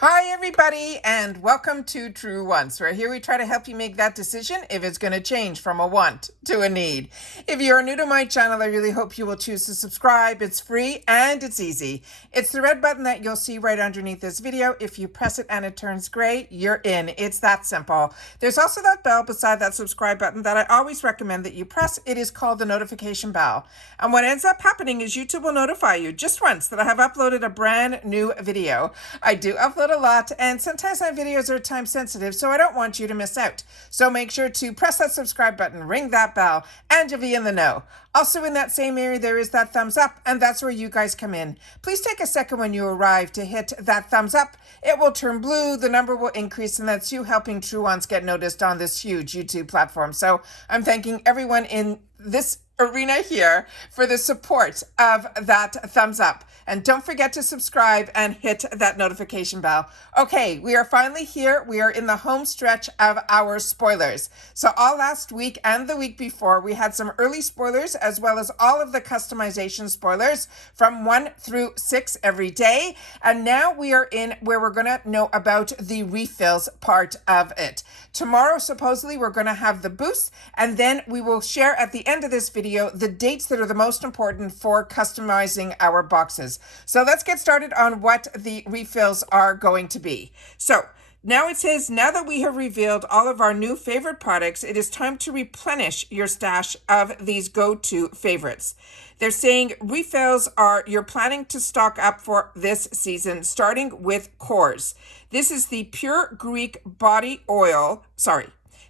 Hi, everybody, and welcome to True Wants, where here we try to help you make that decision if it's going to change from a want to a need. If you are new to my channel, I really hope you will choose to subscribe. It's free and it's easy. It's the red button that you'll see right underneath this video. If you press it and it turns gray, you're in. It's that simple. There's also that bell beside that subscribe button that I always recommend that you press. It is called the notification bell. And what ends up happening is YouTube will notify you just once that I have uploaded a brand new video. I do upload a lot, and sometimes my videos are time sensitive, so I don't want you to miss out. So make sure to press that subscribe button, ring that bell, and you'll be in the know. Also in that same area, there is that thumbs up, and that's where you guys come in. Please take a second when you arrive to hit that thumbs up. It will turn blue, the number will increase, and that's you helping True Ones get noticed on this huge YouTube platform. So I'm thanking everyone in this arena here for the support of that thumbs up. And don't forget to subscribe and hit that notification bell. Okay, we are finally here. We are in the home stretch of our spoilers. So all last week and the week before, we had some early spoilers as well as all of the customization spoilers from 1 through 6 every day. And now we are in where we're going to know about the refills part of it. Tomorrow, supposedly, we're going to have the boosts, and then we will share at the end of this video the dates that are the most important for customizing our boxes. So let's get started on what the refills are going to be. So now it says, now that we have revealed all of our new favorite products, it is time to replenish your stash of these go-to favorites. They're saying refills are you're planning to stock up for this season, starting with Cores. This is the pure Greek body oil.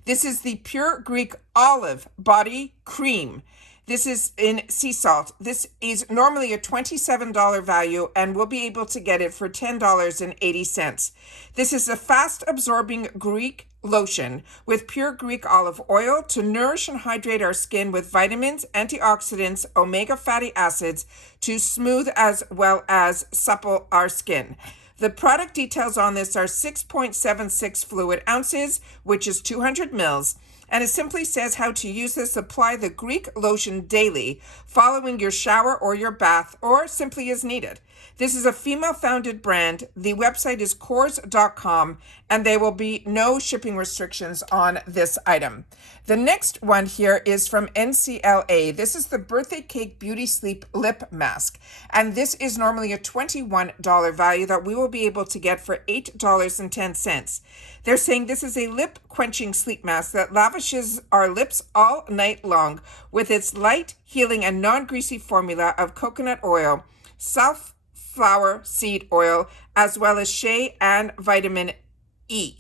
This is the pure Greek olive body cream. This is in sea salt. This is normally a $27 value, and we'll be able to get it for $10.80. This is a fast-absorbing Greek lotion with pure Greek olive oil to nourish and hydrate our skin with vitamins, antioxidants, omega fatty acids to smooth as well as supple our skin. The product details on this are 6.76 fluid ounces, which is 200 mils. And it simply says how to use this. Apply the Greek lotion daily, following your shower or your bath, or simply as needed. This is a female-founded brand. The website is cores.com, and there will be no shipping restrictions on this item. The next one here is from NCLA. This is the Birthday Cake Beauty Sleep Lip Mask, and this is normally a $21 value that we will be able to get for $8.10. They're saying this is a lip-quenching sleep mask that lavishes our lips all night long with its light, healing, and non-greasy formula of coconut oil, safflower seed oil, as well as shea and vitamin E.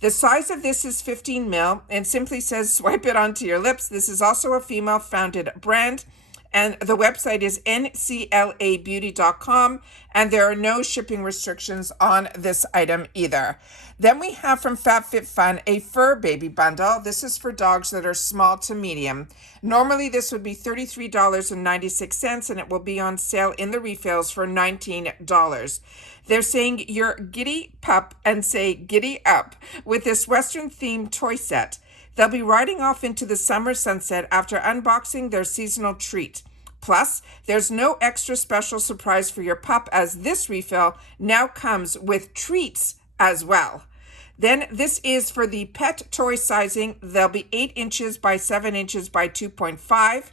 The size of this is 15 ml and simply says swipe it onto your lips. This is also a female-founded brand, and the website is nclabeauty.com, and there are no shipping restrictions on this item either. Then we have from FABFITFUN a fur baby bundle. This is for dogs that are small to medium. Normally this would be $33.96, and it will be on sale in the refills for $19. They're saying you're giddy pup and say giddy up with this Western themed toy set. They'll be riding off into the summer sunset after unboxing their seasonal treat. Plus, there's no extra special surprise for your pup, as this refill now comes with treats as well. Then this is for the pet toy sizing. They'll be 8 inches by 7 inches by 2.5.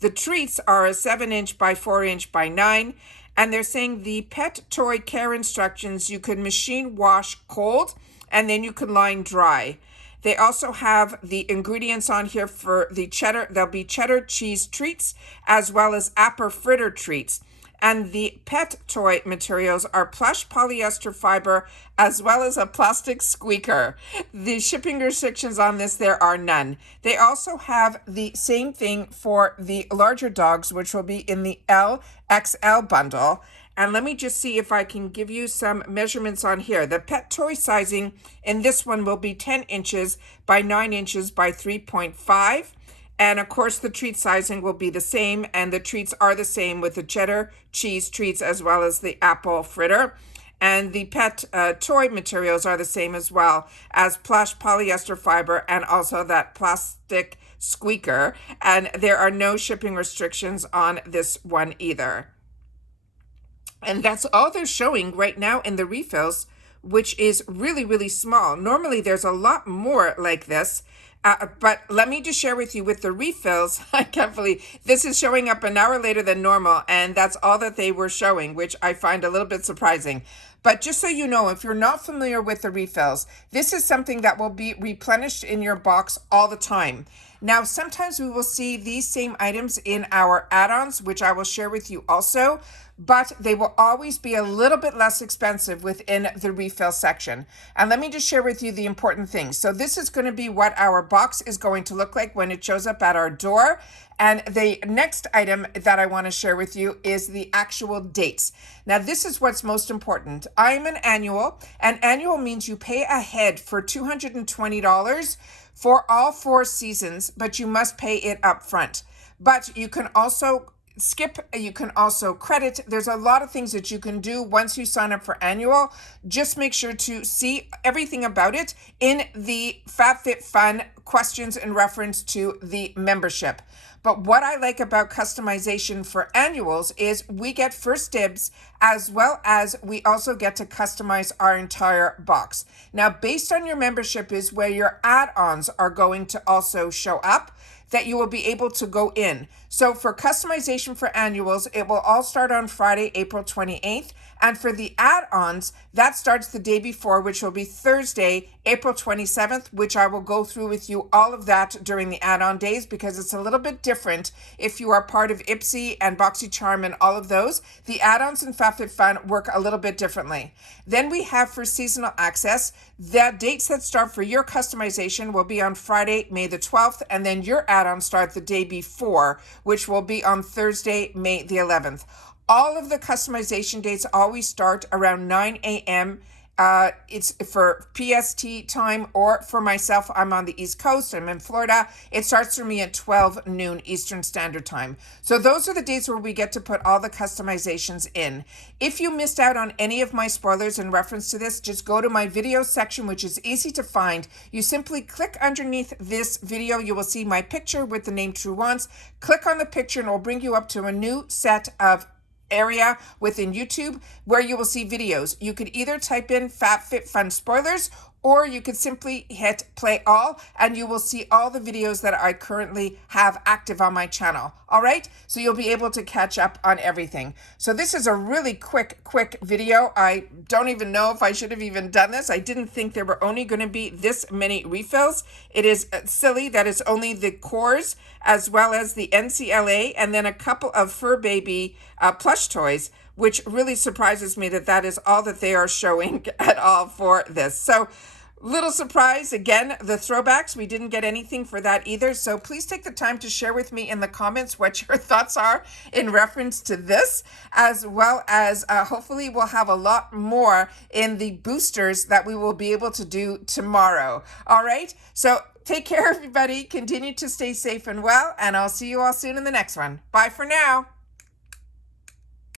The treats are a 7 inch by 4 inch by 9. And they're saying the pet toy care instructions, you can machine wash cold and then you can line dry. They also have the ingredients on here for the cheddar. There'll be cheddar cheese treats as well as apple fritter treats. And the pet toy materials are plush polyester fiber as well as a plastic squeaker. The shipping restrictions on this, there are none. They also have the same thing for the larger dogs, which will be in the LXL bundle. And let me just see if I can give you some measurements on here. The pet toy sizing in this one will be 10 inches by 9 inches by 3.5. And of course, the treat sizing will be the same, and the treats are the same with the cheddar cheese treats as well as the apple fritter. And the pet toy materials are the same as well, as plush polyester fiber and also that plastic squeaker. And there are no shipping restrictions on this one either. And that's all they're showing right now in the refills which is really, really small. Normally there's a lot more like this. But let me just share with you with the refills, I can't believe this is showing up an hour later than normal, and that's all that they were showing, which I find a little bit surprising. But just so you know, if you're not familiar with the refills, this is something that will be replenished in your box all the time. Now, sometimes we will see these same items in our add-ons, which I will share with you also, but they will always be a little bit less expensive within the refill section. And let me just share with you the important things. So this is going to be what our box is going to look like when it shows up at our door. And the next item that I want to share with you is the actual dates. Now, this is what's most important. I'm an annual, and annual means you pay ahead for $220 for all 4 seasons, but you must pay it up front. But you can also skip, you can also credit. There's a lot of things that you can do once you sign up for annual. Just make sure to see everything about it in the FABFITFUN questions in reference to the membership. But what I like about customization for annuals is we get first dibs, as well as we also get to customize our entire box. Now, based on your membership is where your add-ons are going to also show up, that you will be able to go in. So for customization for annuals, it will all start on Friday, April 28th. And for the add-ons, that starts the day before, which will be Thursday, April 27th, which I will go through with you all of that during the add-on days, because it's a little bit different if you are part of Ipsy and BoxyCharm and all of those. The add-ons in FABFITFUN work a little bit differently. Then we have for seasonal access, the dates that start for your customization will be on Friday, May the 12th, and then your add-ons start the day before, which will be on Thursday, May the 11th. All of the customization dates always start around 9 a.m. It's for PST time, or for myself, I'm on the East Coast, I'm in Florida. It starts for me at 12 noon Eastern Standard Time. So those are the dates where we get to put all the customizations in. If you missed out on any of my spoilers in reference to this, just go to my video section, which is easy to find. You simply click underneath this video. You will see my picture with the name True Wants. Click on the picture and it will bring you up to a new set of area within YouTube where you will see videos. You could either type in FABFITFUN spoilers, or you could simply hit play all, and you will see all the videos that I currently have active on my channel. All right, so you'll be able to catch up on everything. So this is a really quick video. I don't even know if I should have even done this. I didn't think there were only going to be this many refills. It is silly that it's only the cores, as well as the NCLA, and then a couple of fur baby plush toys, which really surprises me that that is all that they are showing at all for this. So little surprise, again, the throwbacks, we didn't get anything for that either. So please take the time to share with me in the comments what your thoughts are in reference to this, as well as hopefully we'll have a lot more in the boosters that we will be able to do tomorrow. All right, so take care, everybody. Continue to stay safe and well, and I'll see you all soon in the next one. Bye for now.